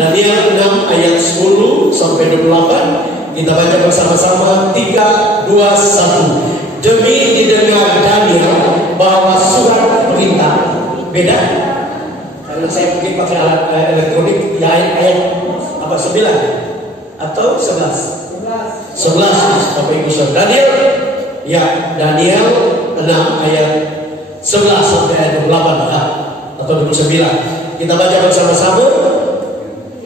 Daniel 6 ayat 10 sampai 28. Kita baca bersama-sama. 3, 2, 1. Demi didengar Daniel bahwa surat perintah beda. Karena saya mungkin pakai alat elektronik. Ya, ayat apa 9 atau 11? 11 Bapak Ibu Saudara. Daniel 6 ayat 11 sampai ayat 28 atau 29. Kita baca bersama-sama.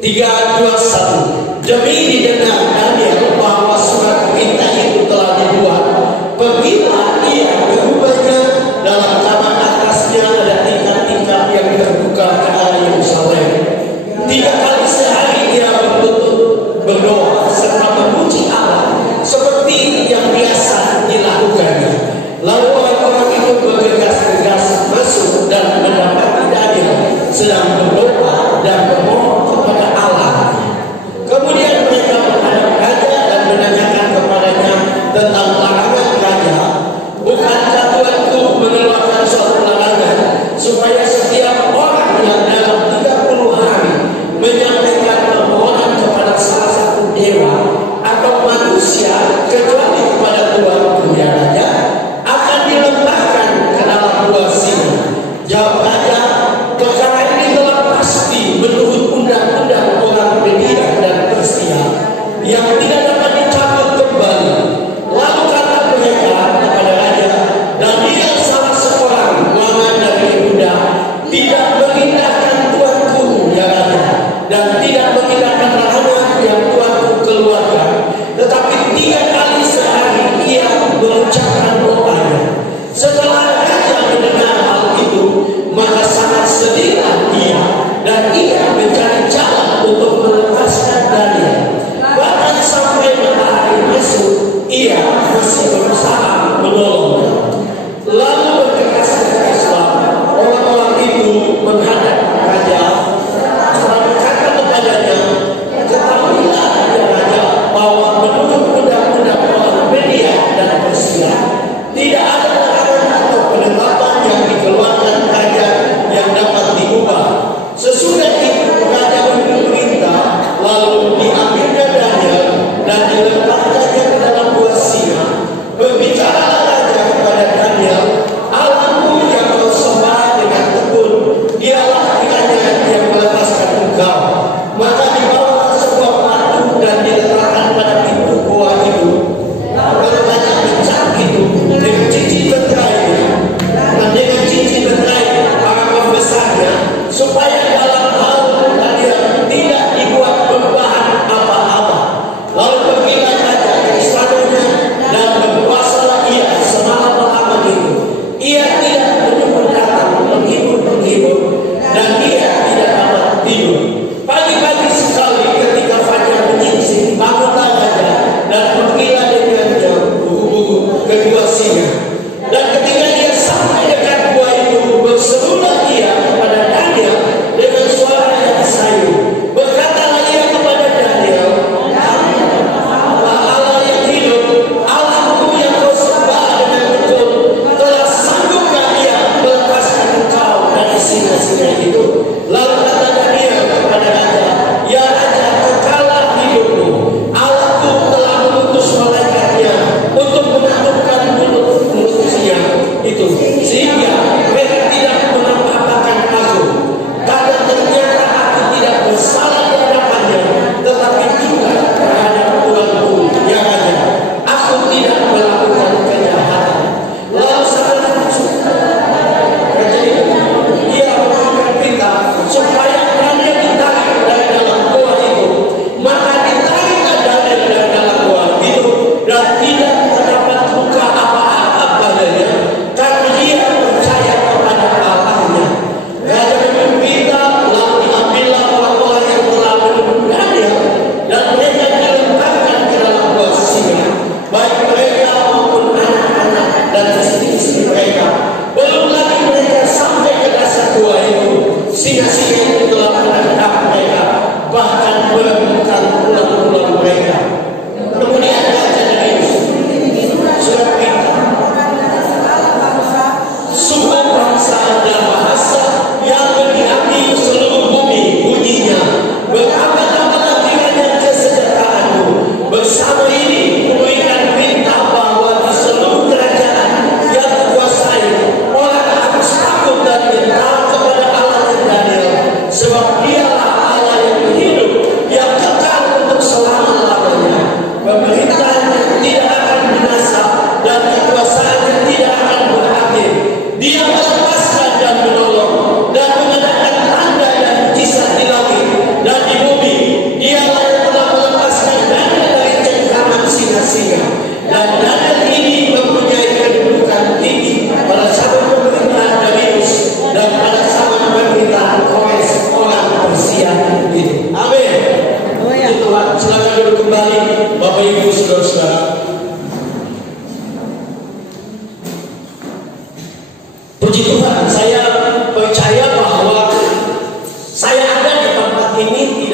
3, 2, 1. Demi didengar Daniel bahwa surat perintah itu telah dibuat, pergilah ia ke rumahnya. Dalam kamar atasnya ada tingkat-tingkat yang terbuka ke arah Yerusalem. 3 kali sehari dia berdoa serta memuji Allah seperti yang biasa dilakukannya. Lalu orang-orang itu bergegas-gegas masuk dan mendapati Daniel sedang berdoa dan bermohon kepada Allah. Kemudian mereka menghadapkan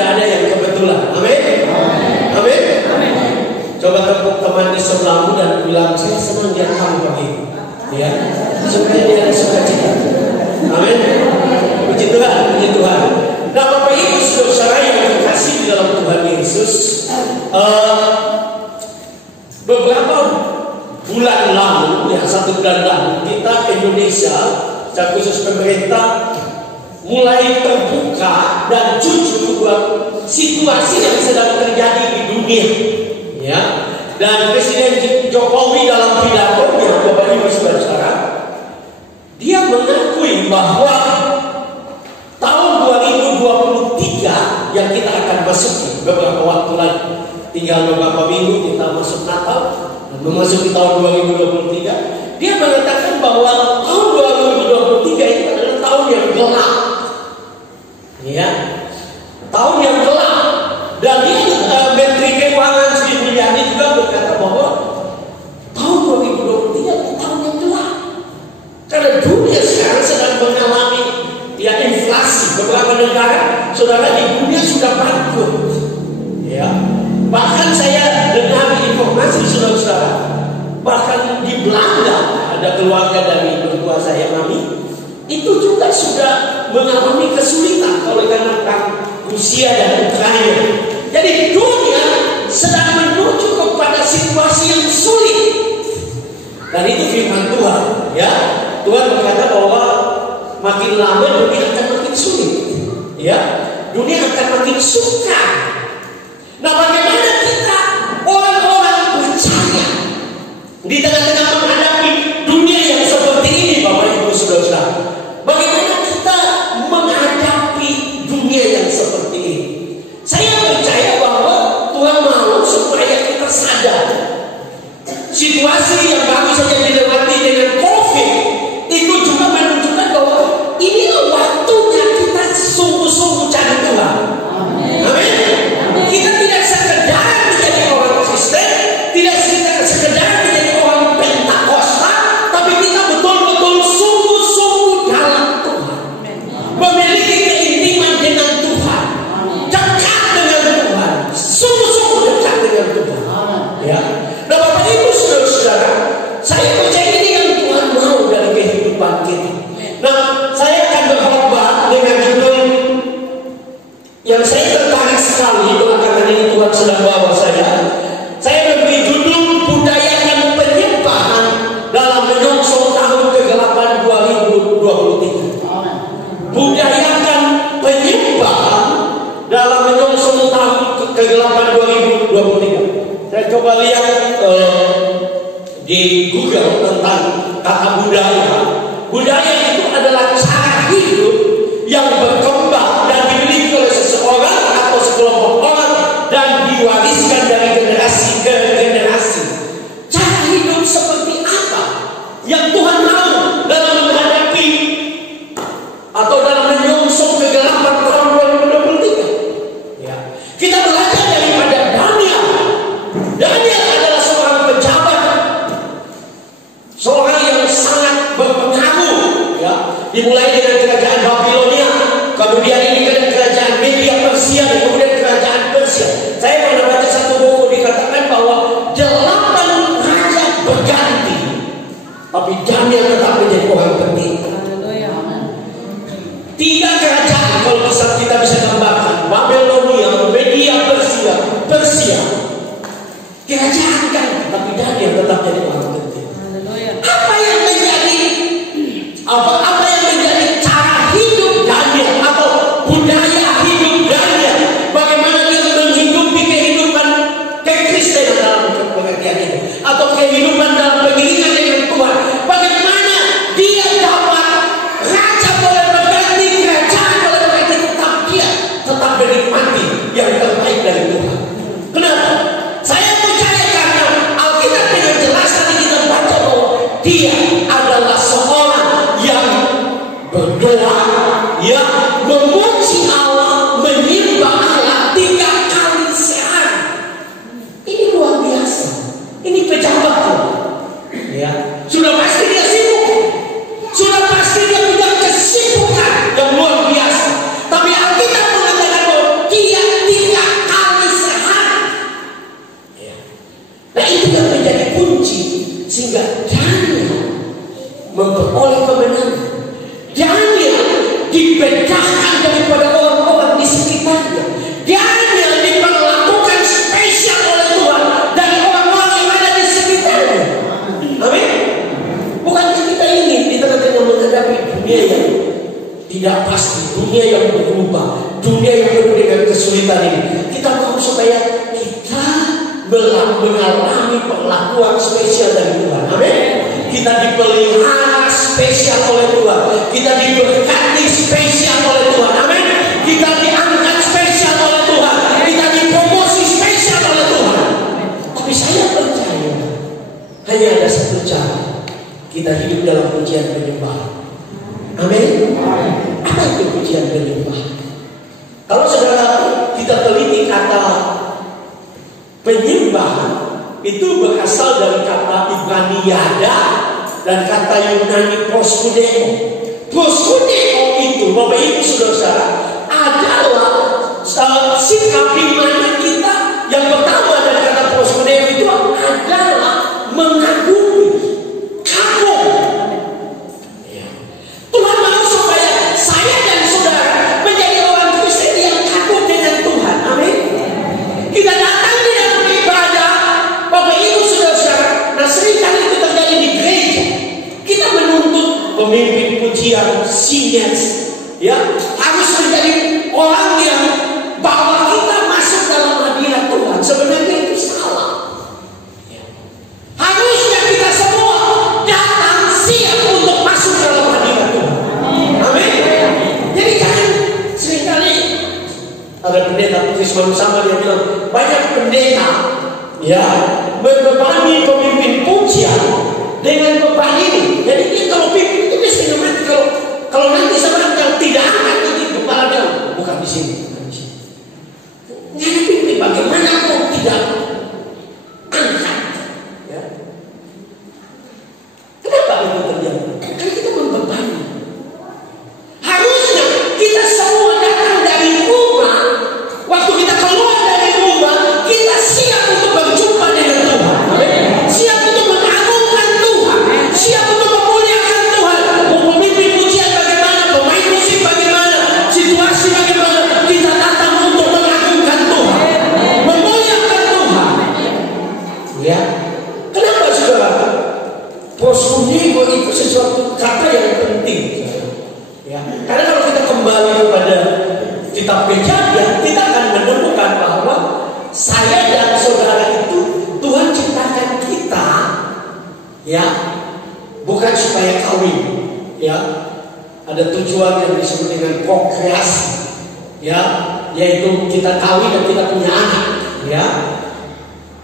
tidak ada yang kebetulan. Amin. Amin. Coba tepuk teman di sebelahmu dan bilang, saya senang lihat kamu pagi ini. Ya, supaya dia ada sukacita. Amin. Puji Tuhan, puji Tuhan. Nah, Bapak Ibu saudara yang dikasihi di dalam Tuhan Yesus, beberapa bulan lalu, ya 1 bulan lalu, kita Indonesia, secara khusus pemerintah, mulai terbuka dan jujur buat situasi yang sedang terjadi di dunia, ya. Dan Presiden Jokowi dalam pidatonya, Bapak Ibu saudara, dia mengakui bahwa tahun 2023 yang kita akan masuki beberapa waktu lagi, tinggal beberapa minggu kita masuk Natal dan memasuki tahun 2023. Dia mengatakan bahwa tahun 2023 itu adalah tahun yang gelap, ya, tahun yang gelap. Dan dia Menteri Keuangan Sri Mulyani juga berkata bahwa tahun 2023 itu tahun yang gelap, karena dunia sekarang sedang mengalami inflasi. Beberapa negara, saudara, di dunia sudah bangkrut, ya. Bahkan saya dengar informasi, saudara-saudara, bahkan di Belanda ada keluarga dari mertua saya, mami, itu juga sudah mengalami kesulitan oleh karena Rusia dan Ukraina. Jadi dunia sedang menuju kepada situasi yang sulit. Dan itu firman Tuhan, ya. Tuhan berkata bahwa makin lama dunia akan makin sulit, ya. Dunia akan makin sukar. Nah, bagaimana kita orang-orang percaya di tengah-tengah menghadapi dunia yang seperti ini, Bapak Ibu saudara? Bagaimana kita menghadapi dunia yang seperti ini? Saya percaya bahwa Tuhan mau supaya kita sadar situasi yang baru saja dilewati dengan COVID itu juga menunjukkan bahwa inilah waktunya kita sungguh-sungguh cari Tuhan. Amin. Kita tidak sekedar menjadi orang Kristen, tidak sekedar menjadi orang Pentakosta, tapi kita betul-betul sungguh-sungguh dalam Tuhan, memiliki keintiman dengan Tuhan, dekat dengan Tuhan, sungguh-sungguh dekat dengan Tuhan, ya. Nah, Bapak Ibu saudara, saya percaya ini yang Tuhan mau dari kehidupan kita. Nah, saya akan berkhotbah dengan judul yang saya tertarik sekali. Belakangan ini Tuhan sedang bawa saya. Saya memberi judul budayakan penyembahan dalam menyongsong tahun ke-8 2023. Budayakan penyembahan dalam menyongsong tahun ke-8 2023. Saya coba lihat di Google tentang kata budaya. Budaya itu adalah cara hidup yang berkembang dan dimiliki oleh seseorang atau sekelompok orang dan diwariskan dari generasi ke generasi. Cara hidup seperti apa yang Tuhan mau dalam menghadapi atau dalam menyongsong kegelapan tahun 2023? Ya. Kita belajar daripada Daniel. Daniel adalah seorang pejabat, seorang yang sangat berpengaruh, ya. Dimulai dengan kerajaan Babilonia, kemudian ini kerajaan Media Persia, dan kemudian kerajaan Persia. Saya pernah baca satu buku dikatakan bahwa 8 raja berganti, tapi Daniel tetap menjadi orang penting. 3 kerajaan kalau kita bisa gambarkan: Babilonia, Media Persia, kerajaan kan, tapi Daniel tetap jadi orang penting. Apa yang menjadi apa yang menjadi cara hidup Daniel atau budaya hidup Daniel? Bagaimana dia menghidupi kehidupan kekristenan dalam pengertian ini, atau kehidupan dalam pengiringan dengan Tuhan? Bagaimana dia dapat raja boleh berganti, kerajaan boleh berganti, tetap dia tetap menikmati yang terbaik dari Tuhan. Kenapa? Saya percaya karena Alkitab dengan jelas tadi kita baca bahwa dia adalah seorang yang berdoa, yang memuji Allah, menyembah Allah 3 kali sehari. Ini luar biasa. Ini pejabat, ya. Sudah pasti dia sibuk, sudah pasti dia punya kesibukan yang luar biasa. Tapi Alkitab mengatakan bahwa dia memperoleh kemenangan. Daniel dibedakan daripada orang-orang di sekitarnya. Daniel diperlakukan spesial oleh Tuhan dari orang-orang yang ada di sekitarnya. Amin. Bukankah kita ingin di tengah-tengah menghadapi dunia yang tidak pasti, dunia yang berubah, dunia yang penuh dengan kesulitan ini, kita mau supaya kita mengalami perlakuan spesial dari Tuhan. Amin. Kita dipelihara spesial oleh Tuhan. Kita diberkati spesial oleh Tuhan. Amin. Kita diangkat spesial oleh Tuhan. Kita dipromosi spesial oleh Tuhan. Tapi saya percaya hanya ada satu cara. Kita hidup dalam pujian penyembahan. Amin. Apa itu pujian penyembahan? Kalau saudara kita teliti kata penyembahan, itu berasal dari kata Ibrani yada dan kata Yunani proskudeo. Proskudeo itu, Bapak Ibu Saudara, adalah sikap di mana kita, yang pertama dari kata proskudeo itu adalah mengagumi, kagum. Tuhan mau supaya saya dan saudara menjadi orang Kristen yang kagum dengan Tuhan. Amin. Kita datang di dalam ibadah, Bapak Ibu Saudara. Nah, seringkali itu terjadi di gereja. Kita menuntut pemimpin pujian, singers, ya, harus menjadi orang yang bawa kita masuk dalam hadirat Tuhan. Sebenarnya itu salah. Harusnya kita semua datang siap untuk masuk dalam hadirat Tuhan. Amin. Jadi jangan seringkali ada pendeta Kristus sama dia bilang banyak pendeta ya membebani pemimpin pujian dengan beban ini. Jadi ini kalau pimpin itu biasanya nanti kalau nanti sama yang tidak angkat itu kepala dia bukan di sini, bukan di sini. Jadi pimpin bagaimana kau tidak angkat? Ya. Kenapa itu terjadi? Karena kita membebani. Harusnya kita semua datang dari rumah. Waktu kita keluar dari rumah, kita siap untuk berjumpa dengan Tuhan. Siap untuk mengagungkan Tuhan. Siap untuk memuliakan Tuhan. Pemimpin pujian bagaimana, pemain musik bagaimana, situasi bagaimana, kita datang untuk mengagungkan Tuhan, memuliakan Tuhan. Ya, kenapa saudara? Proskudeo itu sesuatu kata yang penting. Ya, karena kalau kita kembali kepada kitab Kejadian, kita akan menemukan bahwa saya dan saudara itu Tuhan ciptakan kita, ya, bukan supaya kawin, ya. Ada tujuan yang disebut dengan prokreasi, ya, yaitu kita kawin dan kita punya anak, ya.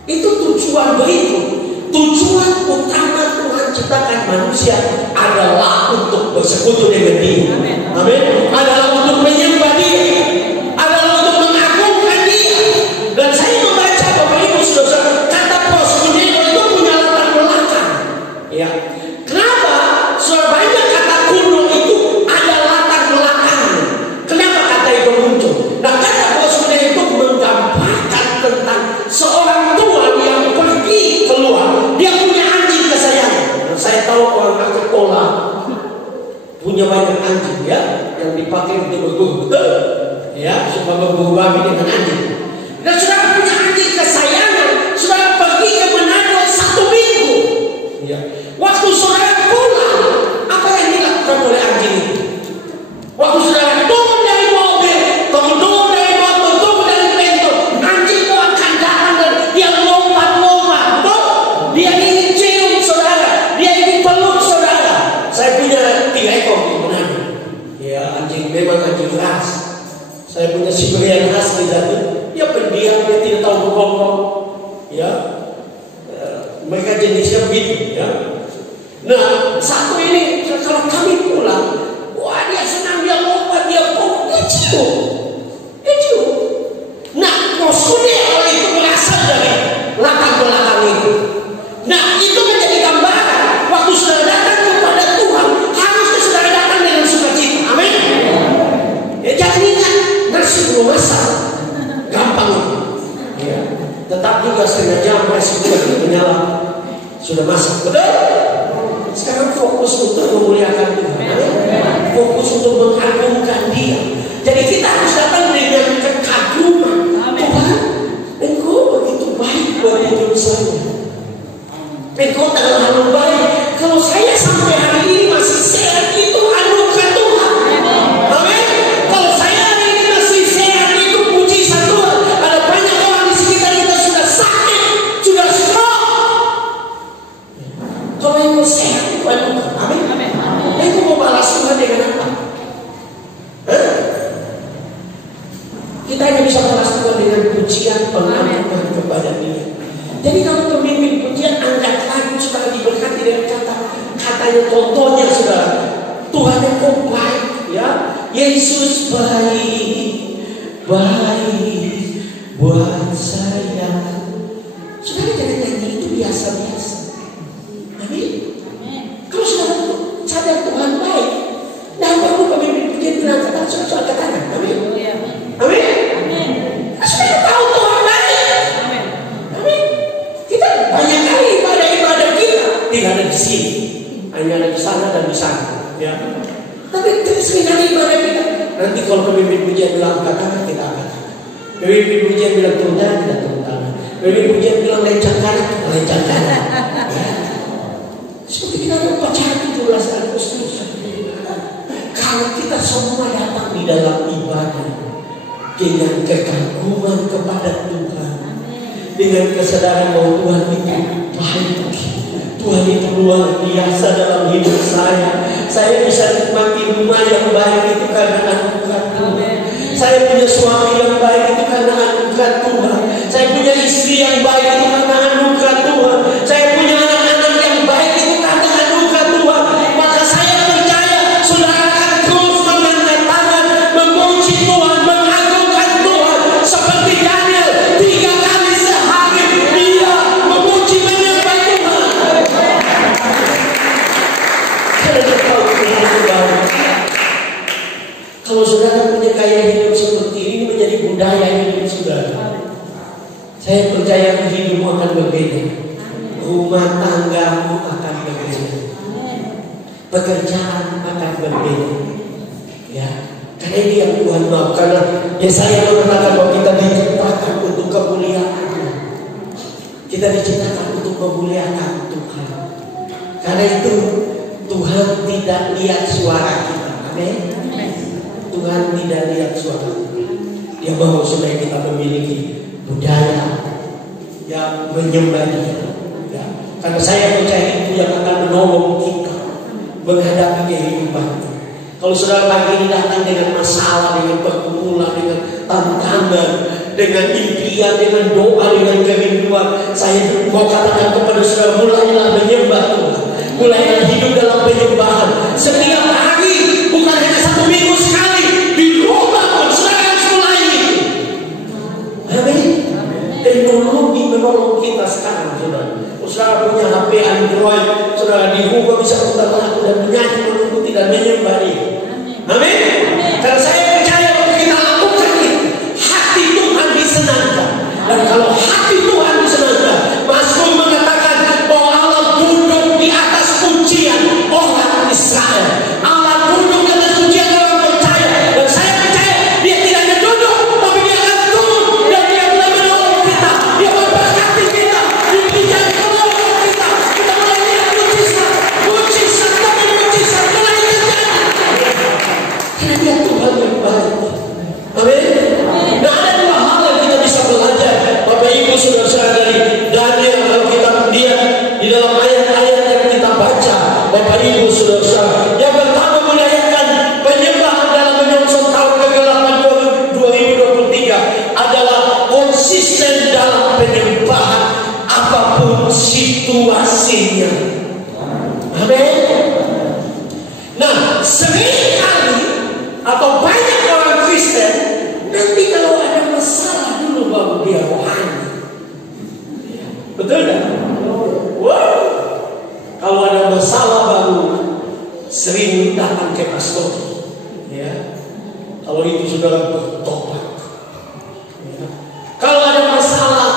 Itu tujuan berikut. Tujuan utama Tuhan ciptakan manusia adalah untuk bersekutu dengan Dia. Amin. Adalah untuk menyembah Dia, adalah untuk mengagungkan Dia. Dan saya membaca Bapak Ibu Saudara, kata proskudeo itu punya latar belakang. Ya. Kenapa? Soal banyak kata kuno itu ada latar belakang. Kenapa kata itu muncul? Nah, kata proskudeo itu menggambarkan tentang seorang tua yang pergi keluar. Dia punya anjing kesayangan. Saya tahu orang Argentona punya banyak anjing, ya, yang dipakai untuk berburu, betul? Ya, supaya berburu babi dengan anjing. Dan saudara punya anjing kesayangan, saudara pergi ke Manado 1 minggu. Ya. Waktu saudara pulang, apa yang dilakukan oleh anjing itu? Waktu saudara turun dari mobil, turun dari motor, turun dari pintu, anjing itu akan datang dan dia lompat-lompat, betul? Dia ingin cium saudara, dia ingin peluk saudara. Saya punya 3 ekor di Manado. Ya, anjing memang anjing ras. Saya punya Siberian khas di sana. Dia pendiam, dia tidak tahu berbohong. Ya, mereka jenisnya begitu. Ya. Nah, satu ini kalau kami pulang, wah dia senang, dia lompat, dia peluk, dia cium, dia cium. Nah, proskudeo itu berasal dari latar belakang itu. Nah, itu menjadi gambaran waktu saudara datang kepada Tuhan, harusnya saudara datang dengan sukacita. Amin. Ya, jangan ingat nasi belum masak, gampang. Ya. Tetap juga setengah jam nasi juga sudah menyala, sudah masak, betul? Sekarang fokus untuk memuliakan Tuhan, fokus untuk mengagungkan Dia. Jadi kita harus datang dengan kekaguman. Tuhan, Engkau begitu baik buat hidup saya. Engkau terlalu baik. Kalau saya sampai hari ini masih sehat, itu anugerah Tuhan. Amin. Kalau saya hari ini masih sehat, itu mujizat Tuhan. Ada banyak orang di sekitar kita sudah sakit, sudah stroke. Kalau yang sehat itu anugerah. Amin. Engkau mau balas Tuhan dengan apa? Kita hanya bisa balas Tuhan dengan pujian, pengakuan kepada Dia. Jadi kalau pemimpin pujian, angkat lagu supaya diberkati dengan katanya contohnya sudah Tuhan yang baik, ya. Yesus baik buat saya. Saudara jangan nyanyi itu biasa-biasa. Amin. Kalau saudara sadar Tuhan baik, nah baru pemimpin pujian bilang kata soal katakan. Amin. Amin. Saudara tahu Tuhan baik. Amin. Kita banyak kali ibadah kita tidak ada di sini, hanya ada di sana dan di sana, ya. Tapi seringkali ibadah kita. Nanti kalau pemimpin pujian bilang katakan, kita katakan. Pemimpin pujian bilang turun tangan, kita turun tangan. Pemimpin pujian bilang lencang kanan, kita lencang kanan. Ya. Seperti kita ada upacara 17 Agustus. Kalau kita semua datang di dalam ibadah dengan kekaguman kepada Tuhan, dengan kesadaran bahwa Tuhan itu baik, Tuhan itu luar biasa dalam hidup saya. Saya bisa nikmati rumah yang baik itu karena anugerah Tuhan. Saya punya suami yang baik itu karena anugerah Tuhan. Saya punya istri yang baik itu karena anugerah Tuhan. Saya punya anak-anak yang baik itu karena anugerah Tuhan. Maka saya percaya saudara akan terus mengangkat tangan, memuji Tuhan, mengagungkan Tuhan. Seperti Daniel 3 kali sehari dia memuji menyembah Tuhan. Kalau saudara punya gaya hidup seperti ini menjadi budaya hidup saudara, saya percaya hidupmu akan berbeda, rumah tanggamu akan berbeda, pekerjaan akan berbeda, ya. Karena ini yang Tuhan mau. Karena Yesaya mengatakan bahwa kita diciptakan untuk kemuliaan Tuhan. Kita diciptakan untuk memuliakan Tuhan. Karena itu Tuhan tidak lihat suara kita. Amin. Tuhan tidak lihat suara kita. Dia mau supaya kita memiliki budaya yang menyembah Dia. Ya. Karena saya percaya itu yang akan menolong kita menghadapi kehidupan. Kalau saudara pagi ini datang dengan masalah, dengan pergumulan, dengan tantangan, dengan impian, dengan doa, dengan kerinduan, saya mau katakan kepada saudara, mulailah menyembah Tuhan. Mulailah hidup dalam penyembahan setiap hari, bukan hanya 1 minggu sekali. Di rumah pun saudara harus mulai itu. Amin. Teknologi menolong kita sekarang, saudara. Saudara punya HP Android, saudara di rumah bisa putar lagu dan menyanyi, mengikuti dan menyembah Dia. Amin. Karena saya percaya waktu kita lakukan itu, hati Tuhan disenangkan. Dan kalau hati Tuhan disenangkan, Mazmur mengatakan bahwa Allah duduk di atas pujian orang Israel. Allah duduk di atas pujian orang percaya. Dan saya percaya Dia tidak hanya duduk, tapi Dia akan turun dan Dia akan menolong kita. Dia memberkati kita. Dia akan menolong kita. Kita mulai lihat mujizat demi mujizat mulai terjadi. Karena Dia Tuhan yang baik. Amin. Nah, ada 2 hal yang kita bisa belajar, Bapak Ibu saudara-saudara, dari Daniel. Kalau kita lihat di dalam ayat-ayat yang kita baca, Bapak Ibu saudara-saudara, yang pertama menanyakan penyembahan dalam menyongsong tahun kegelapan 2023 adalah konsisten dalam penyembahan apapun situasinya. Amin. Nah, seringkali atau banyak orang Kristen nanti kalau ada masalah dulu baru dia rohani. Betul tak? Wow. Kalau ada masalah baru sering datang ke pastor. Ya. Kalau itu saudara bertobat. Ya. Kalau ada masalah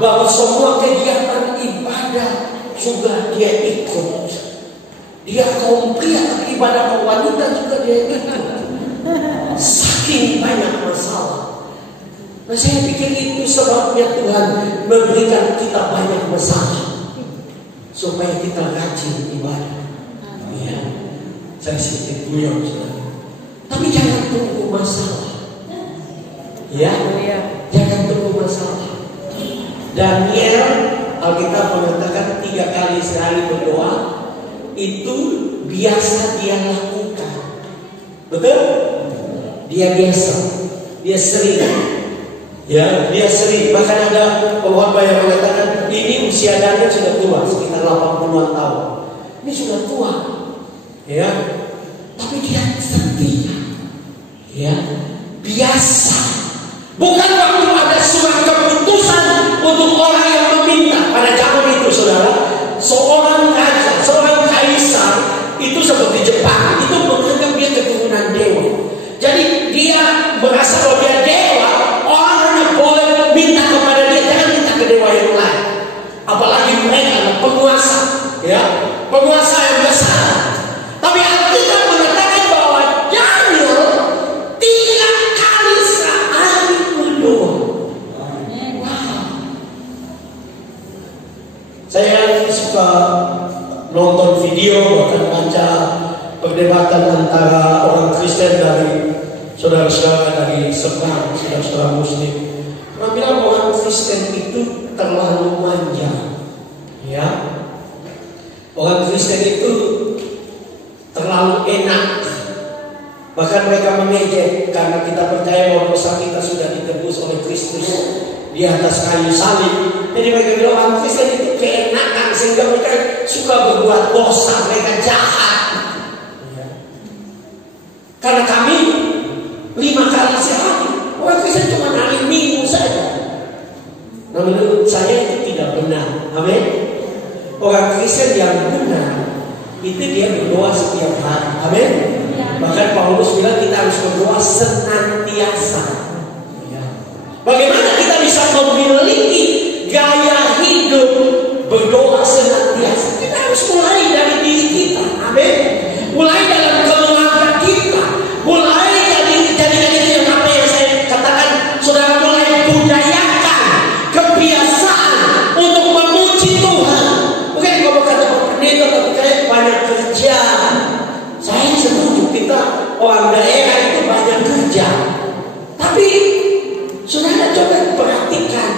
baru semua kegiatan ibadah sudah dia ikut. Dia kaum pria, tapi ibadah kaum wanita juga dia ikut. Saking banyak masalah. Nah, saya pikir itu sebabnya Tuhan memberikan kita banyak masalah supaya kita rajin ibadah. Ya, saya sedikit guyon, tapi jangan tunggu masalah. Ya, jangan tunggu masalah. Daniel, Alkitab mengatakan 3 kali sehari berdoa itu biasa dia lakukan. Betul? Dia biasa, dia sering. Ya, dia sering. Bahkan ada pengkhotbah yang mengatakan ini usia Daniel sudah tua, sekitar 80-an tahun. Ini sudah tua. Ya. Tapi dia setia. Ya, biasa. Bukan waktu ada surat keputusan untuk orang yang meminta. Pada zaman itu, saudara, seorang raja, seorang kaisar itu seperti Jepang, itu menganggap dia keturunan dewa. Jadi dia merasa bahwa dia dewa. Orang hanya boleh minta kepada dia, jangan minta ke dewa yang lain. Apalagi mereka adalah penguasa, ya, penguasa yang besar. Tapi Alkitab mengatakan bahwa Daniel 3 kali sehari berdoa. Wow. Saya suka nonton video, bahkan baca perdebatan antara orang Kristen dari saudara-saudara dari seberang, saudara-saudara Muslim. Mereka bilang orang Kristen itu terlalu manja, ya. Orang Kristen itu terlalu enak. Bahkan mereka mengejek karena kita percaya bahwa dosa kita sudah ditebus oleh Kristus di atas kayu salib. Jadi mereka bilang orang Kristen itu keenakan sehingga mereka suka berbuat dosa, mereka jahat. Karena kami 5 kali sehari, orang Kristen cuma hari Minggu saja. Nah, menurut saya itu tidak benar. Amin. Orang Kristen yang benar itu dia berdoa setiap hari. Amin. Bahkan Paulus bilang kita harus berdoa senantiasa. Bagaimana kita bisa memiliki gaya hidup berdoa senantiasa? Kita harus mulai dari diri kita. Amin. Mulai dalam keluarga kita. Mulai jadi yang apa yang saya katakan, saudara, mulai budayakan kebiasaan untuk memuji Tuhan. Mungkin kalau kata pendeta, tapi kayak banyak kerja. Saya setuju, kita orang daerah itu banyak kerja. Tapi saudara coba perhatikan,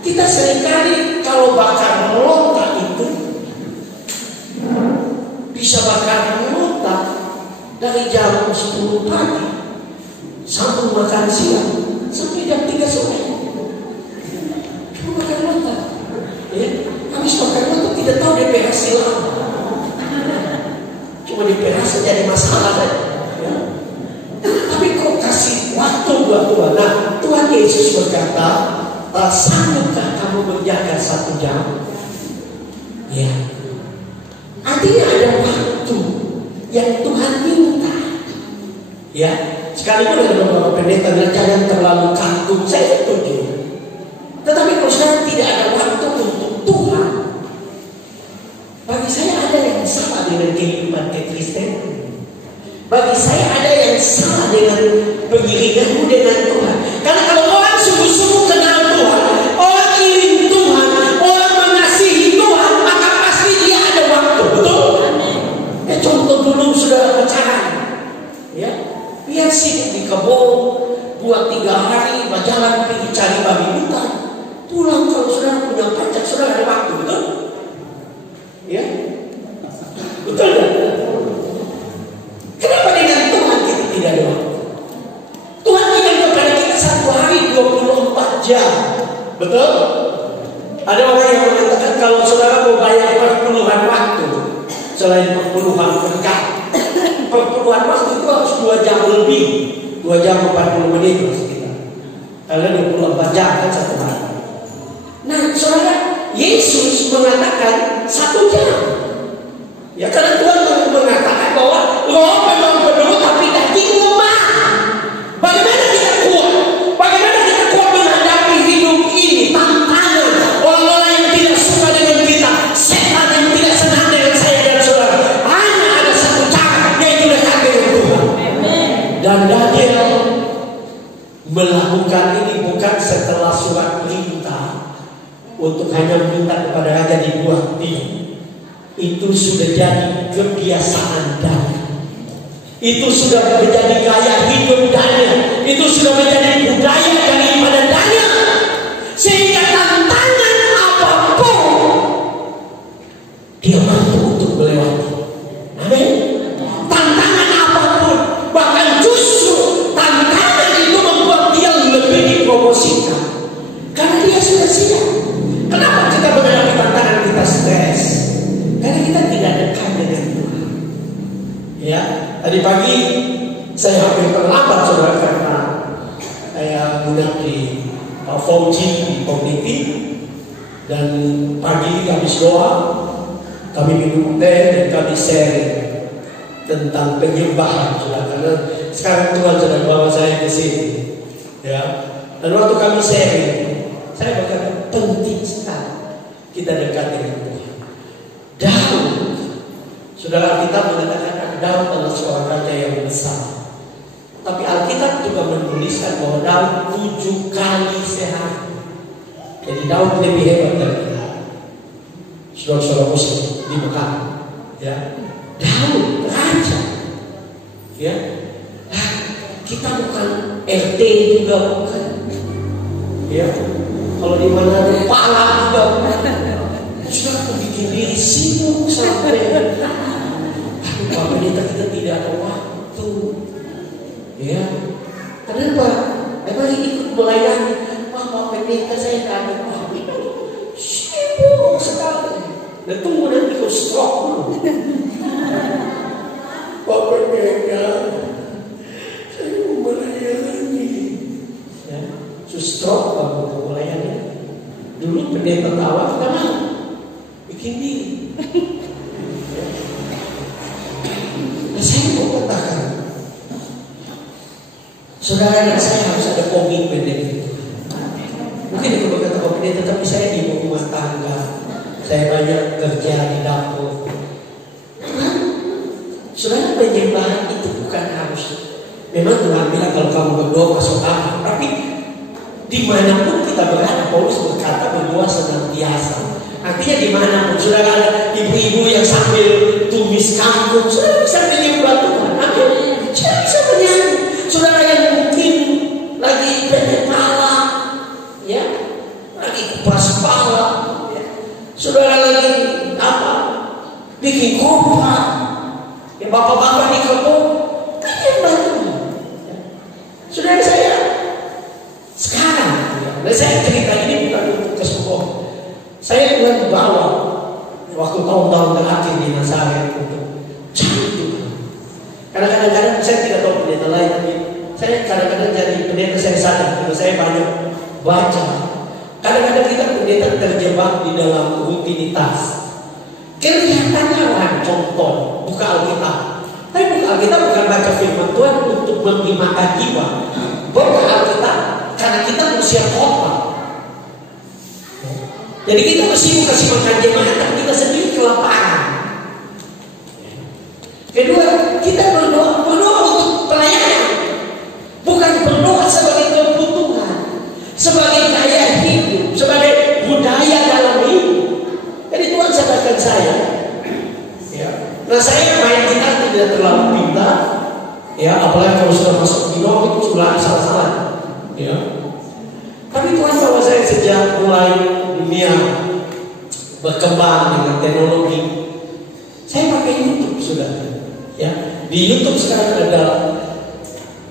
kita seringkali kalau bakar melontar itu bisa bakar melontar dari jam 10 pagi sampai makan siang sampai jam 3 sore. Cuma makan melontar. Ya, habis makan melontar tidak tahu DP hasil apa. Cuma DP hasil jadi masalah saja. Ya. Tapi kok kasih waktu buat Tuhan. Nah, Tuhan Yesus berkata, sanggupkah kamu menjaga 1 jam? Ya. Artinya ada waktu yang Tuhan minta. Ya. Sekalipun ada beberapa pendeta bilang jangan terlalu kaku, saya setuju. Tetapi kalau sekarang tidak ada waktu untuk Tuhan, bagi saya ada yang salah dengan kehidupan Kristen. Bagi saya ada yang salah dengan pengiringanmu dengan Tuhan. Karena kalau orang sungguh-sungguh kenal Tuhan, orang iring Tuhan, orang mengasihi Tuhan, maka pasti dia ada waktu, betul? Ya, contoh dulu saudara pacaran, ya, biar sibuk di kebun, buat 3 hari berjalan pergi cari babi hutan, pulang kalau saudara punya pacar, saudara ada waktu, betul? Ya, betul kan? Kenapa dengan Tuhan kita tidak ada waktu? Tuhan bilang kepada kita 1 hari 24 jam. Betul? Ada orang yang mengatakan kalau saudara mau bayar perpuluhan waktu, selain perpuluhan kerja, perpuluhan waktu itu harus 2 jam lebih, 2 jam 40 menit sekitar. Karena 24 jam kan 1 hari. Nah, saudara, Yesus mengatakan 1 jam. Ya, karena Tuhan mengatakan bahwa roh memang penuh tapi daging lemah. Bagaimana kita kuat? Bagaimana kita kuat menghadapi hidup ini, tantangan orang-orang yang tidak suka dengan kita, setan yang tidak senang dengan saya dan saudara? Hanya setelah surat perintah untuk hanya meminta kepada raja dibuat itu sudah jadi kebiasaan Daniel. Itu sudah menjadi gaya hidup Daniel. Itu sudah menjadi budaya daripada Daniel. Sehingga tantangan apapun dia mampu untuk melewati. Amin. Tantangan apapun, bahkan justru tantangan itu membuat dia lebih dipromosikan. Karena dia sudah siap. Kenapa kita menghadapi tantangan kita stres? Karena kita tidak dekat dengan Tuhan. Ya, tadi pagi saya hampir terlambat saudara karena saya guna di 4G di Kogniti, dan pagi habis doa kami minum teh dan kami share tentang penyembahan saudara. Karena sekarang Tuhan sedang bawa saya ke sini. Ya, dan waktu kami share saya berkata penting sekali kita dekat dengan Tuhan. Daud, saudara, Alkitab mengatakan Daud adalah seorang raja yang besar. Tapi Alkitab juga menuliskan bahwa Daud 7 kali sehari. Jadi Daud lebih hebat dari saudara-saudara muslim di Mekah. Ya, Daud raja. Ya, kita bukan RT juga bukan. Ya, kalau di mana ada kepala juga sudah bikin diri sibuk sampai Pak Pendeta kita tidak ada waktu. Ya, kenapa? Emang ikut melayani? Pak Pendeta saya tidak ada waktu. Sibuk sekali. Dan tunggu nanti kau stroke dulu. Pak Pendeta, saya mau melayani. Ya, stroke kamu mau melayani. Dulu pendeta tawa kita mau bikin diri. Nah, saya mau katakan, saudara anak saya harus ada komitmen dengan itu. Mungkin itu berkata pendeta, tapi saya ibu rumah tangga, saya banyak kerja di dapur. Saudara, penyembahan itu bukan harus. Memang Tuhan bilang kalau kamu berdoa masuk akal, tapi dimanapun kita berada, Paulus berkata berdoa senantiasa. Artinya dimanapun, saudara, ada ibu-ibu yang sambil tumis kangkung, saudara bisa menyembah Tuhan. Amin. Saudara bisa menyanyi. Saudara yang mungkin lagi pendek kepala, ya, lagi kupas kepala, ya. Saudara lagi apa? Bikin kompak, ya, bapak-bapak di kampung, menyembah Tuhan. Ya. Saudara saya sekarang, ya, dan saya cerita ini bukan untuk kesombongan. Saya Tuhan bawa waktu tahun-tahun terakhir di Nazaret untuk cari Tuhan. Karena kadang-kadang saya tidak tahu pendeta lain, tapi saya kadang-kadang jadi pendeta saya sadar karena saya banyak baca. Kadang-kadang kita pendeta terjebak di dalam rutinitas. Kelihatannya orang contoh, buka Alkitab. Tapi buka Alkitab bukan baca firman Tuhan untuk mengimakan jiwa. Buka Alkitab karena kita manusia kotor. Jadi kita mesti kasih makan jemaat, kita sendiri kelaparan. Kedua, kita berdoa untuk pelayanan, bukan berdoa sebagai kebutuhan, sebagai gaya hidup, sebagai budaya dalam hidup. Jadi Tuhan sadarkan saya, ya. Nah, saya main gitar tidak terlalu pintar, ya, apalagi kalau sudah masuk di norm itu sudah salah-salah, ya. Tapi Tuhan bawa saya sejak mulai dunia berkembang dengan teknologi. Saya pakai YouTube sudah, ya. Di YouTube sekarang ada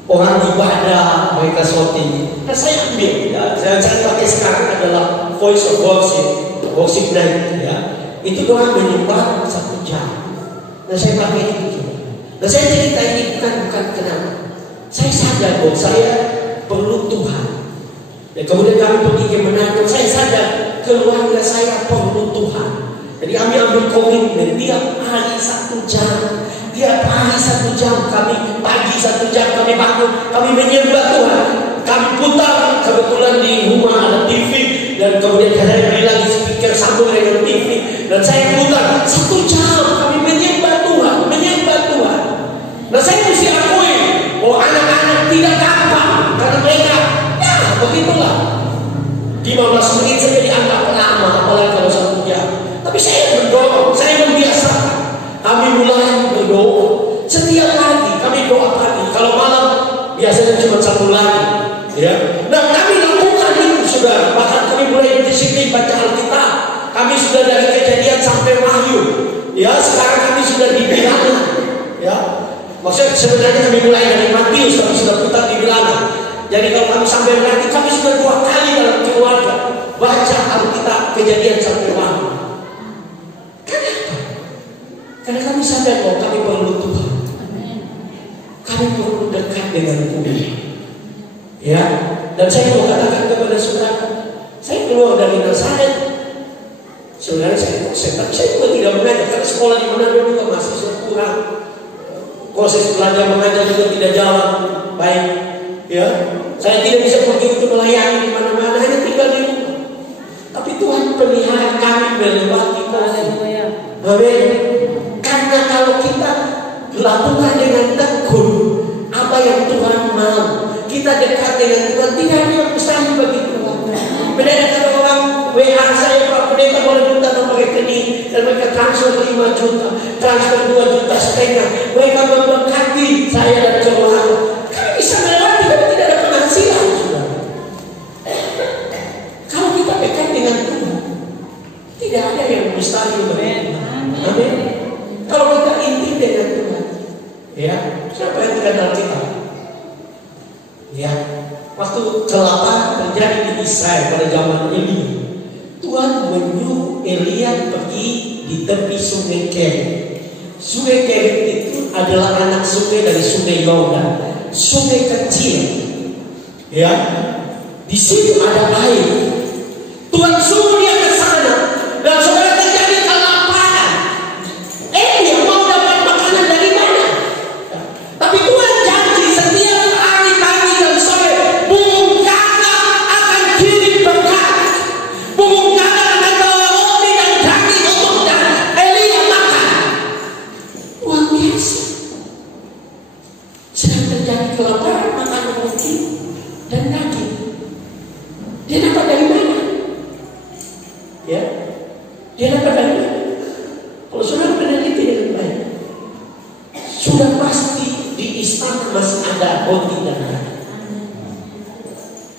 orang ibadah mereka shooting. Nah, saya ambil, ya. Saya pakai sekarang adalah Voice of Worship Night, ya. Itu doang menyembah 1 jam. Nah, saya pakai itu. Nah, saya cerita ini bukan kenapa. Saya sadar bahwa saya perlu Tuhan. Dan kemudian kami pergi ke Manado, saya sadar keluarga saya perlu Tuhan. Jadi kami ambil komitmen tiap hari 1 jam. Tiap hari 1 jam, kami pagi 1 jam kami bangun, kami menyembah Tuhan. Kami putar, kebetulan di rumah ada TV, dan kemudian saya beli lagi speaker sambung dengan TV, dan saya putar 1 jam kami menyembah Tuhan, menyembah Tuhan. Nah, saya mesti akui bahwa anak-anak tidak gampang karena mereka, ya begitulah. 15 menit saja dianggap lama, apalagi kalau 1 jam. Tapi saya berdoa, saya membiasakan. Kami mulai berdoa. Setiap hari kami doa pagi. Kalau malam biasanya cuma 1 lagi. Ya. Nah, kami lakukan itu sudah. Bahkan kami mulai disiplin baca Alkitab. Kami sudah dari Kejadian sampai Wahyu. Ya, sekarang kami sudah di Bilangan. Ya. Maksudnya sebenarnya kami mulai dari Matius, kami sudah putar di Bilangan. Jadi kalau kami sampai nanti, kami sudah 2 kali dalam keluarga baca Alkitab Kejadian sampai Wahyu. Kenapa? Karena kami sadar bahwa kami perlu Tuhan. Kami perlu dekat dengan Tuhan. Ya, dan saya mau katakan kepada saudara, saya keluar dari Nazaret. Sebenarnya saya juga tidak mengajar, karena sekolah di mana juga masih kurang. Proses belajar mengajar juga tidak jalan baik. Ya, saya tidak bisa pergi untuk melayani di mana-mana, hanya tinggal di rumah. Tapi Tuhan pelihara kami melewati proses. Amin. Karena kalau kita lakukan dengan tekun apa yang Tuhan mau, kita dekat dengan Tuhan, tidak ada yang mustahil bagi Tuhan. Benar kata orang WA saya, Pak Pendeta boleh minta nomor rekening, dan mereka transfer 5 juta, transfer 2,5 juta. Mereka memberkati saya dan keluarga. Kami bisa melewati, tapi tidak ada penghasilan. Kalau kita dekat dengan Tuhan, tidak ada yang mustahil bagi Tuhan. Amin. Kalau kita intim dengan Tuhan, ya, siapa yang tidak dalam kita? Ya, waktu celaka terjadi di Israel pada zaman Elia, Tuhan menyuruh Elia pergi di tepi sungai Kerit. Sungai Kerit itu adalah anak sungai dari sungai Yordan, sungai kecil. Ya, di situ ada air. Tuhan suruh dia ke sana, dan saudara terjadi kelaparan. Elia mau dapat makanan dari mana? Tapi Tuhan janji setiap hari pagi dan sore burung gagak akan kirim berkat. Burung gagak akan bawa roti dan daging untuk Elia makan. Luar biasa. Sedang terjadi kelaparan, makan roti dan daging. Dia dapat dari mana? Ya, dia dapat dari mana? Kalau saudara meneliti dengan baik, sudah pasti di istana masih ada roti dan daging.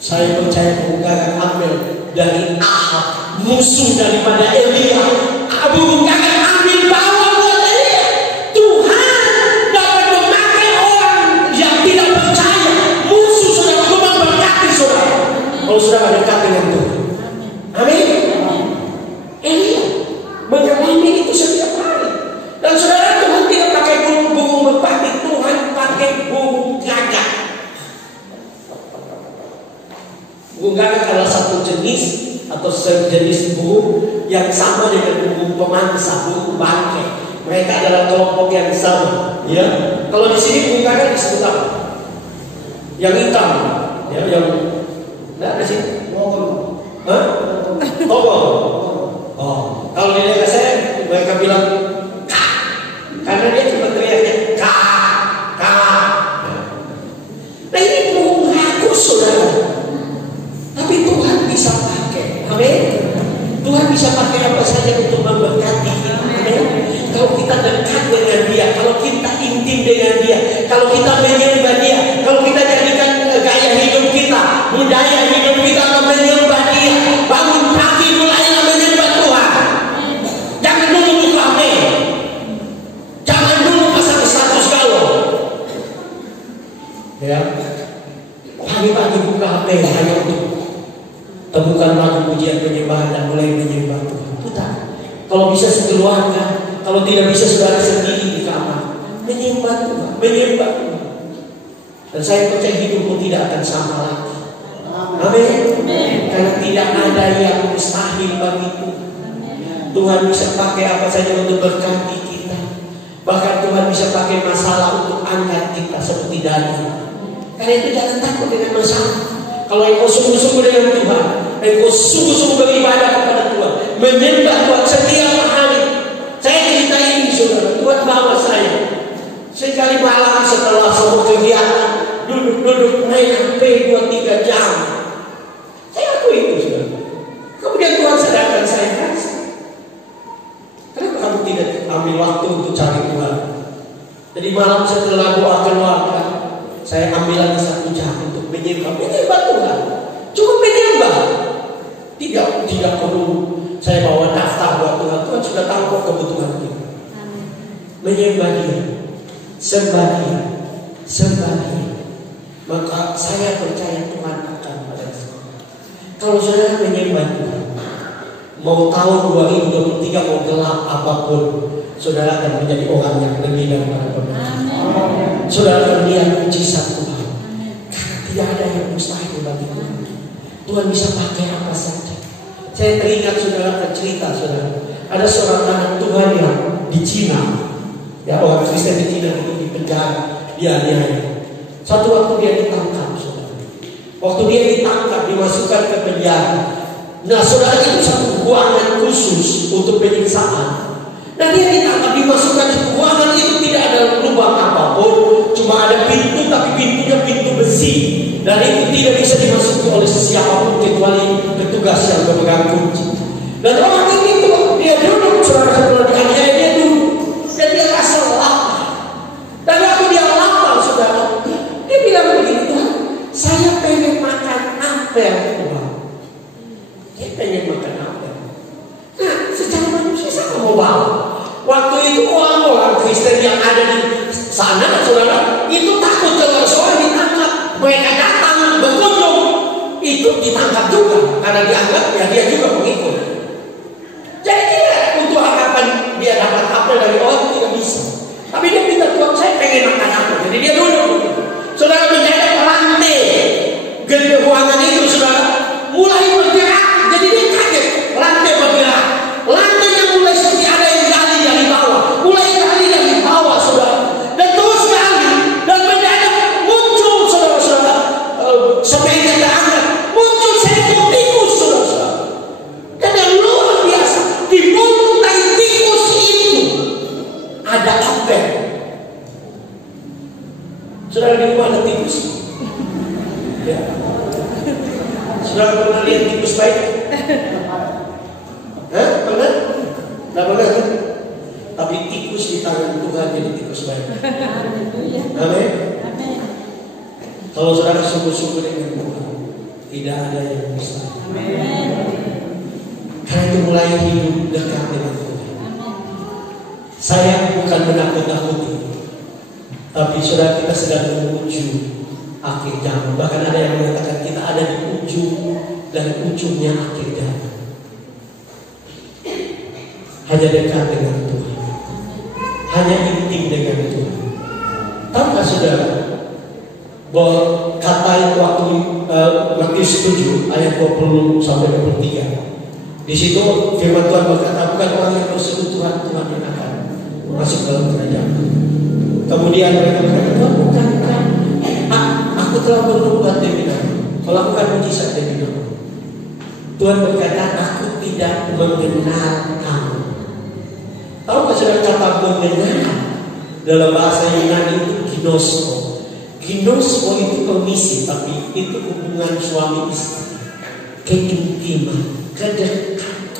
Saya percaya kebukaan ambil dari Ahab, musuh daripada Elia. Abu Bakar ambil bawa buat Elia. Tuhan dapat memakai orang yang tidak percaya. Musuh sudah memberkati saudara. Kalau sudah dekat dengan Tuhan. Amin. Elia mengalami itu setiap hari. Dan saudara, Tuhan tidak pakai burung merpati, Tuhan pakai burung gagak. Burung gagak adalah satu jenis atau sejenis burung yang sama dengan burung pemangsa, burung bangkai. Mereka adalah kelompok yang sama. Ya, kalau di sini burung gagak disebut apa? Yang hitam, ya, yang tidak ada sih. Hah? Togol. Oh, kalau di daerah saya mereka bilang kak, karena dia cuma teriaknya kak. Nah, ini burung rakus saudara. Tapi Tuhan bisa pakai. Amin. Tuhan bisa pakai apa saja untuk memberkati kita. Amin. Kalau kita dekat dengan Dia, kalau kita intim dengan Dia, kalau kita menyembah Dia, kalau kita jadikan gaya hidup kita, budaya hidup kita menyembah Dia. Bangun pagi mulailah menyembah Tuhan. Jangan dulu buka mail, jangan dulu pasang status galau. Ya, pagi-pagi buka mail hanya untuk temukan lagu pujian penyembahan dan mulai menyembah Tuhan. Putar. Kalau bisa sekeluarga, kalau tidak bisa saudara sendiri di kamar, menyembah Tuhan, menyembah Tuhan. Dan saya percaya hidupmu tidak akan sama lagi. Amin. Karena tidak ada yang mustahil bagi Tuhan. Tuhan bisa pakai apa saja untuk berkati kita. Bahkan Tuhan bisa pakai masalah untuk angkat kita seperti Daniel. Karena itu jangan takut dengan masalah. Kalau engkau sungguh-sungguh dengan Tuhan, engkau sungguh-sungguh beribadah kepada Tuhan, menyembah Tuhan setiap hari. Saya cerita ini saudara, Tuhan bawa saya. Sekali malam setelah semua kegiatan, duduk main HP 2-3 jam. Saya akui itu saudara. Jadi malam setelah doa keluarga, saya ambil lagi satu jam untuk menyembah Tuhan. Cukup menyembah. Tidak perlu saya bawa daftar buat Tuhan. Tuhan sudah tahu kok kebutuhan kita. Menyembah Dia, sembah Dia, sembah Dia. Maka saya percaya Tuhan akan merespon. Kalau saudara menyembah Tuhan, mau tahun 2023 mau gelap apapun, saudara akan menjadi orang yang lebih daripada pemimpin. Saudara akan melihat mujizat Tuhan. Karena tidak ada yang mustahil bagi Tuhan. Tuhan bisa pakai apa saja. Saya teringat saudara cerita saudara. Ada seorang anak Tuhan yang di Cina, ya orang Kristen di Cina itu di penjara, dia. Satu waktu dia ditangkap, saudara. Waktu dia ditangkap, dimasukkan ke penjara. Nah, saudara itu satu ruangan khusus untuk penyiksaan. Nah, dia ditangkap, dimasukkan ke ruangan itu tidak ada lubang apapun, cuma ada pintu, tapi pintunya pintu besi. Dan itu tidak bisa dimasuki oleh siapapun kecuali petugas yang memegang kunci. Dan orang ini tuh dia duduk, saudara dianiaya dia duduk, dan dia rasa lapar. Dan waktu dia lapar, saudara, dia bilang begini, Tuhan, saya pengen makan apel, Tuhan. Dia pengen makan apel. Nah, secara manusia saya mau bawa. Waktu itu orang-orang Kristen yang ada di sana, saudara, itu takut kalau seorang ditangkap. Mereka datang berkunjung, itu ditangkap juga karena dianggap ya dia juga pengikut. Jadi tidak untuk harapan dia dapat apel dari orang itu tidak bisa. Tapi dia minta Tuhan, saya pengen makan apel. Jadi dia duduk. Saudara menjaga lantai gedung ruangan itu, saudara mulai bergerak. Jadi dia kaget, lantai bergerak. Lantainya mulai seperti ada yang gali dari bawah, mulai gali dari bawah, saudara. Dan terus gali dan mendadak muncul, saudara-saudara, sampai yang terangkat muncul seekor tikus, saudara-saudara. Dan yang luar biasa, di mulut dari tikus itu ada apel. Saudara, di rumah ada tikus? Ya. Saudara pernah lihat tikus baik? Hah? Pernah? Tidak pernah kan? Tapi tikus di tangan Tuhan jadi tikus baik. Amin. Kalau saudara sungguh-sungguh dengan Tuhan, tidak ada yang bisa. Karena itu mulai hidup dekat dengan Tuhan. Saya bukan menakut-nakuti, tapi saudara kita sedang menuju akhir zaman. Bahkan ada yang mengatakan kita ada di ujung dan ujungnya akhir zaman. Hanya dekat dengan Tuhan, hanya intim dengan Tuhan. Tahukah saudara bahwa kata itu waktu Matius 7 ayat 20 sampai 23, di situ firman Tuhan berkata, bukan orang yang berseru Tuhan yang akan masuk dalam kerajaan. Kemudian mereka berkata, Tuhan bukan, aku telah bernubuat demi Nama, melakukan mujizat demi Nama. Tuhan berkata, aku tidak mengenal kamu. Tahukah saudara kata mengenal dalam bahasa Yunani itu ginosko. Ginosko itu komisi, tapi itu hubungan suami istri, keintiman, kedekatan.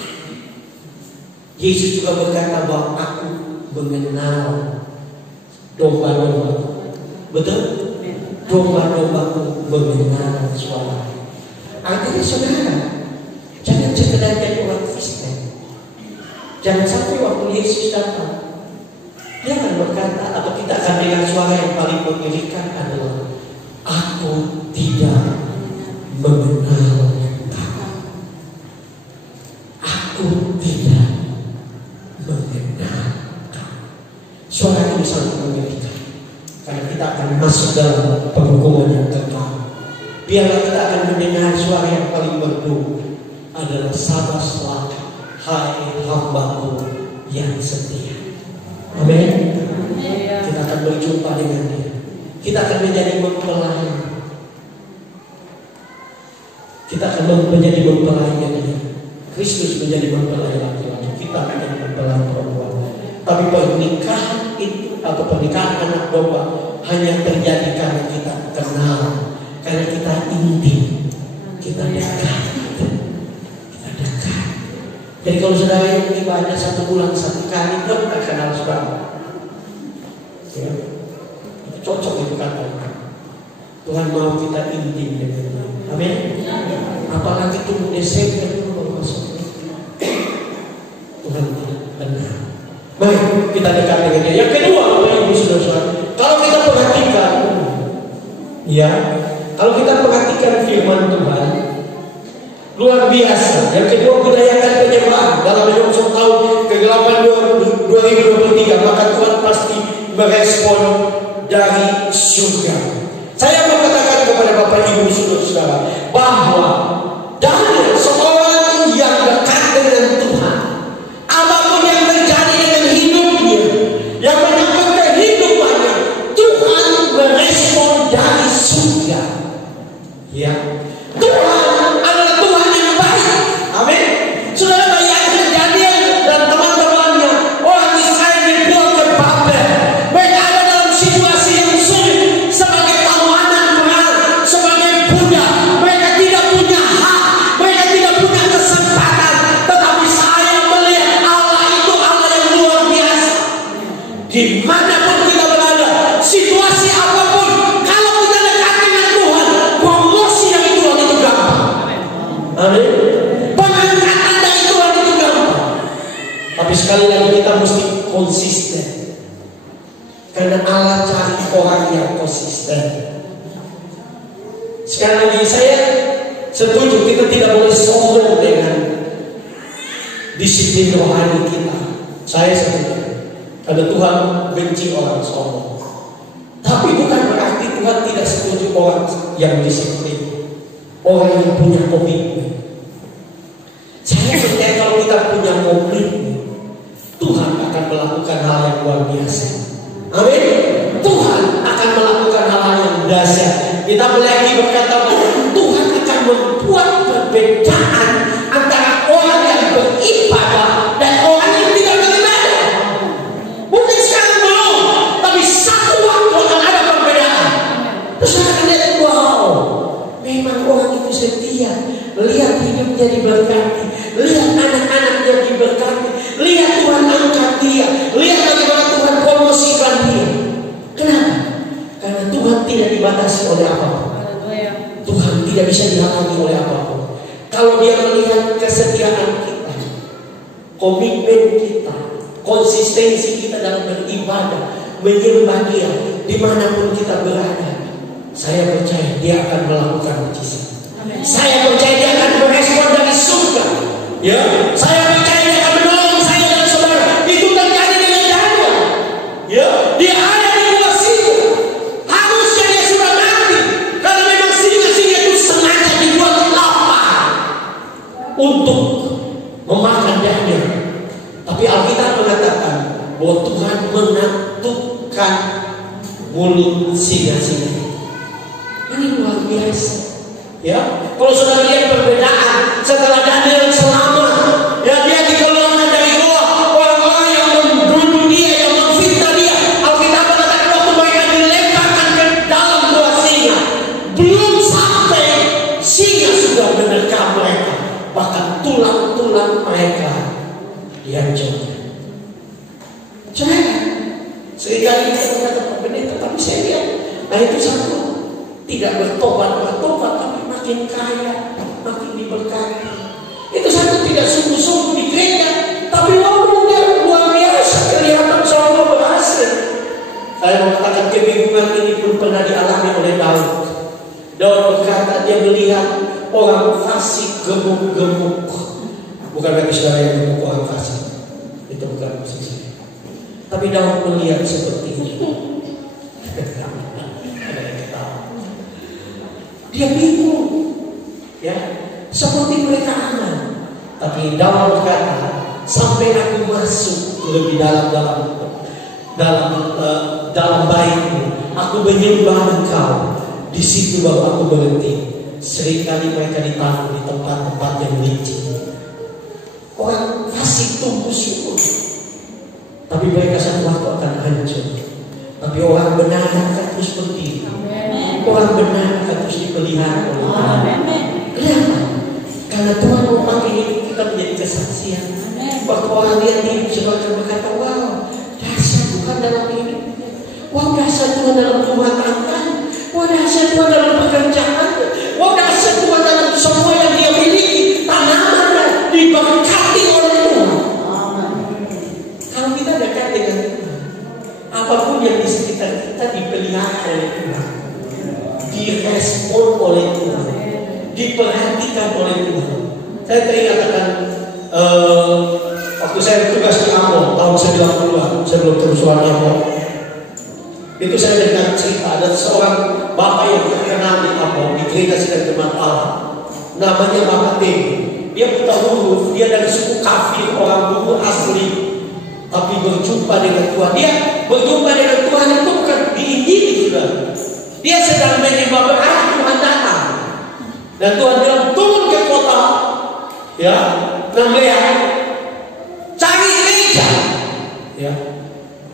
Yesus juga berkata bahwa aku mengenal domba-domba. Betul? Domba-dombaku mengenal suara. Artinya saudara, jangan sekedar jadi orang Kristen. Jangan sampai waktu Yesus datang, dia akan berkata, atau kita akan dengar suara yang paling mengerikan adalah, aku tidak mengenal kamu. Aku tidak mengenal kamu. Suara ini sangat mengerikan, karena kita akan masuk dalam penghukuman yang kekal. Biarlah kita akan mendengar suara yang paling merdu adalah sabarlah, hai hambaku yang setia. Amin. Kita akan berjumpa dengan Dia. Kita akan menjadi mempelai. Kita akan menjadi mempelai Dia. Kristus menjadi mempelai laki-laki, kita akan menjadi mempelai perempuan. Tapi pernikahan itu atau pernikahan anak domba hanya terjadi karena kita kenal, karena kita intim, kita dekat. Jadi kalau saudara yang ibadah 1 bulan 1 kali, Tuhan akan kenal saudara. Ya. Tuhan mau kita intim dengan Dia. Amin. Apalagi tunggu Desember baru masuk. Tuhan tidak benar. Baik, kita dekat dengan Dia. Yang kedua, Bapak Ibu Saudara, kalau kita perhatikan, ya, kalau kita perhatikan firman Tuhan, luar biasa. Yang kedua, budayakan penyembahan. Dalam Yohanes tahun ke-8 2023, maka Tuhan pasti merespon dari surga. Saya mau katakan kepada Bapak Ibu Saudara bahwa Daniel seorang yang dekat dengan Tuhan. Apapun yang terjadi dengan hidupnya, yang menyangkut kehidupannya, Tuhan merespon dari surga. Ya, Tuhan adalah Tuhan yang baik. Amin. Saudara bayangkan Daniel dan teman-temannya, orang Israel dibuang ke Babel. Mereka ada dalam situasi yang sulit, sebagai tawanan perang, sebagai budak. Mereka tidak punya hak, mereka tidak punya kesempatan. Tetapi saya melihat Allah itu Allah yang luar biasa. Dimanapun kita berada, situasi apapun, kalau kita dekat dengan Tuhan, promosi dari Tuhan itu gampang. Amin. Pengangkatan dari Tuhan itu gampang. Tapi sekali lagi kita mesti konsisten. Karena Allah cari orang yang konsisten. Sekali lagi saya setuju kita tidak boleh sombong dengan disiplin rohani kita. Saya setuju. Karena Tuhan benci orang sombong. Tapi bukan berarti Tuhan tidak setuju orang yang disiplin, orang yang punya komitmen. Saya percaya kalau kita punya komitmen, Tuhan akan melakukan hal yang luar biasa. Amin. Tuhan akan melakukan hal yang dahsyat. Kita lagi berkata bahwa Tuhan akan membuat perbedaan antara orang yang beribadah dan orang yang tidak beribadah. Mungkin sekarang belum, tapi satu waktu akan ada perbedaan. Terus akan lihat, wow, memang orang itu setia. Lihat hidupnya diberkati, lihat anak-anaknya diberkati, lihat Tuhan angkat dia, lihat bagaimana Tuhan promosikan dia. Kenapa? Karena Tuhan tidak dibatasi oleh apapun. Tuhan tidak bisa dihalangi oleh apapun. Kalau Dia melihat kesetiaan kita, komitmen kita, konsistensi kita dalam beribadah, menyembah Dia, dimanapun kita berada, saya percaya Dia akan melakukan mujizat. Saya percaya Dia akan merespon dari surga. Ya, saya percaya Dia akan menolong saya dan saudara. Itu terjadi dengan Daniel. Ya, dia ada di gua singa. Harusnya dia sudah mati, karena memang singa-singa itu sengaja dibuat lapar untuk memakan Daniel. Tapi Alkitab mengatakan bahwa Tuhan menakutkan mulut singa-singa. Ini luar biasa. Ya, kalau saudara lihat perbedaan setelah Daniel selamat, ya dia dikeluarkan dari gua, orang-orang yang membunuh dia, yang memfitnah dia, Alkitab mengatakan waktu mereka dilemparkan ke dalam gua singa, belum sampai singa sudah menerkam mereka, bahkan tulang-tulang mereka dihancurkan. Jangan seringkali kita berkata pendeta, tapi saya lihat, nah itu satu tidak bertobat, tapi makin kaya, makin diberkati. Itu satu tidak sungguh-sungguh di gereja, tapi walaupun luar biasa kelihatan seolah berhasil. Saya mengatakan kebingungan ini pun pernah dialami oleh Daud. Daud berkata dia melihat orang fasik gemuk-gemuk. Bukan bagi saudara yang gemuk orang fasik, itu bukan maksud saya. Tapi Daud melihat seperti ini. Dia bingung, ya, seperti mereka aman. Tapi Daud berkata, sampai aku masuk lebih dalam baitmu, aku menyembah Engkau. Di situ baru aku berhenti. Seringkali mereka ditaruh di tempat-tempat yang licin. Orang fasik tumbuh subur, tapi mereka satu waktu akan hancur. Tapi orang benar akan terus berdiri. Orang benar akan terus dipelihara oleh Tuhan. Kenapa? Karena Tuhan mau pakai kita menjadi kesaksian. Waktu orang lihat hidup sebagai berkata, wow, dahsyat Tuhan dalam hidup. Wow, dahsyat Tuhan dalam rumah tangga. Wow, dahsyat dahsyat Tuhan dalam pekerjaan. Wah, dahsyat Tuhan dalam semua yang dia miliki. Tanamannya diberkati oleh Tuhan. Kalau kita dekat dengan Tuhan, apapun yang di sekitar kita dipelihara oleh Tuhan, direspon oleh Tuhan, diperhatikan oleh Tuhan. Saya teringat akan waktu saya bertugas di Ambon tahun 90-an, saya belum kerusuhan Ambon. Itu saya dengar cerita ada seorang bapak yang terkenal di Ambon, di gereja sedang Jemaat Allah. Namanya Bapak T. Dia buta huruf, dia dari suku kafir, orang Bugis asli. Tapi berjumpa dengan Tuhan. Dia berjumpa dengan Tuhan itu bukan diinjili juga. Dia sedang menyembah berarti Tuhan datang. Dan Tuhan bilang turun ke kota, ya, melihat, cari gereja, ya.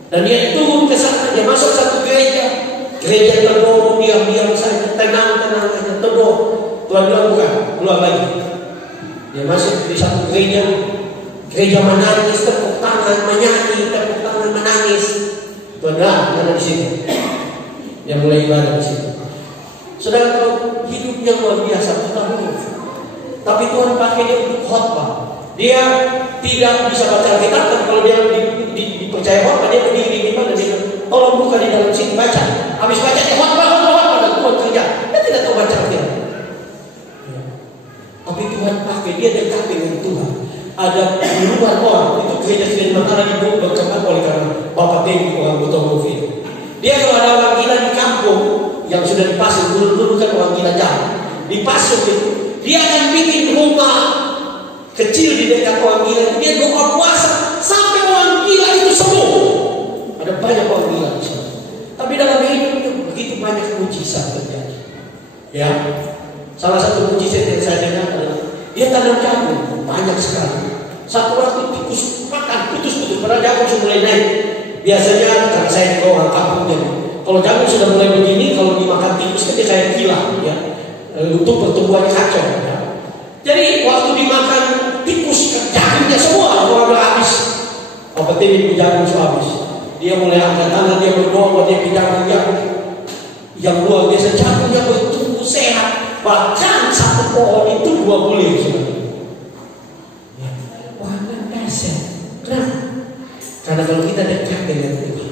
Dan dia turun ke sana, dia masuk satu gereja teduh, diam-diam saja, tenang aja, teduh. Tuhan bilang bukan, keluar lagi. Dia masuk di satu gereja menangis, tepuk tangan, menyanyi, tepuk tangan, menangis. Tuhan bilang, mana di sini? Dia mulai ibadah di situ. Saudara, hidupnya luar biasa, kita dulu. Tapi Tuhan pakai dia untuk khotbah. Dia tidak bisa baca Alkitab, tapi kalau dia dipercaya khotbah, dia berdiri di mana dia, tolong buka di dalam sini baca. Habis baca dia khotbah dan Tuhan kerja. Dia tidak tahu baca dia. Tapi Tuhan pakai dia dekat dengan Tuhan. Ada puluhan orang itu gereja firman Allah dibuat berkembang oleh karena Bapak Dewi orang buta mobil. Dia kalau ada orang gila di kampung yang sudah dipasung, dulu kan orang gila jalan dipasung itu, dia akan bikin rumah kecil di dekat orang gila itu. Dia doa puasa sampai orang gila itu sembuh. Ada banyak orang gila di sana. Tapi dalam hidup itu begitu banyak mujizat terjadi. Ya, salah satu mujizat yang saya dengar adalah dia tanam jagung banyak sekali. Satu waktu tikus makan putus-putus, padahal jagung sudah mulai naik. Biasanya karena saya juga orang kampung, kalau jagung sudah mulai begini, kalau dimakan tikus kan dia kayak gila, ya. Untuk pertumbuhannya kacau. Ya. Jadi waktu dimakan tikus, jagungnya semua orang habis. Apa tim jagung semua habis. Dia mulai angkat tangan, dia berdoa buat dia jagung yang luar biasa, jagungnya bertumbuh sehat. Bahkan satu pohon itu 2 bulir. Ya. Wah, dahsyat. Kenapa? Karena kalau kita dekat dengan Tuhan,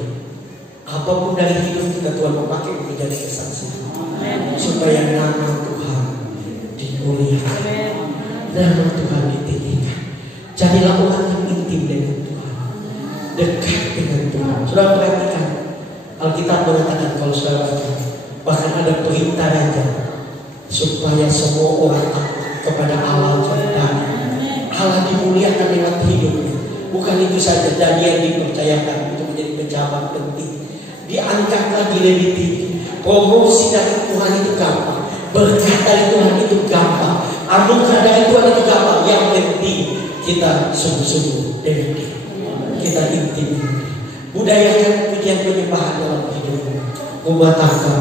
apapun dari hidup kita Tuhan memakai untuk menjadi kesaksian. Supaya nama Tuhan dimuliakan, nama Tuhan ditinggikan. Jadilah orang yang intim dengan Tuhan, dekat dengan Tuhan. Saudara perhatikan, Alkitab mengatakan kalau saudara bahkan ada perintah raja supaya semua orang takut kepada Allah dan Allah dimuliakan lewat hidupnya. Bukan itu saja, Daniel dipercayakan untuk menjadi pejabat penting, diangkat lagi lebih tinggi. Promosi dari Tuhan itu gampang, berkat dari Tuhan itu gampang, anugerah dari Tuhan itu gampang. Yang penting kita sungguh-sungguh dengan Dia, kita intim. Budayakan pujian penyembahan dalam hidupmu, rumah tangga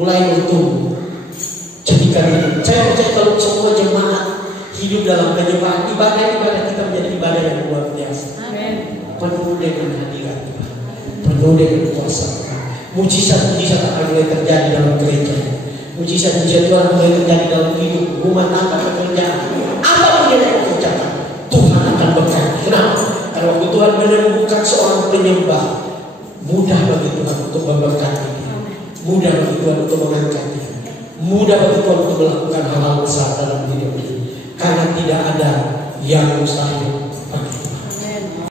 mulai bertumbuh. Jadikan itu. Saya percaya kalau semua jemaat hidup dalam penyembahan, ibadah kita menjadi ibadah yang luar biasa. Penuh dengan hadirat Tuhan, penuh dengan kuasa Tuhan. Mujizat-mujizat akan mulai terjadi dalam gereja. Mujizat-mujizat Tuhan mulai terjadi dalam hidup, rumah tangga, pekerjaan. Apapun yang kita kerjakan, Tuhan akan berkati. Kenapa? Karena waktu Tuhan menemukan seorang penyembah, mudah bagi Tuhan untuk memberkati dia, mudah bagi Tuhan untuk mengangkat dia, mudah bagi Tuhan untuk melakukan hal-hal besar dalam hidup ini. Karena tidak ada yang mustahil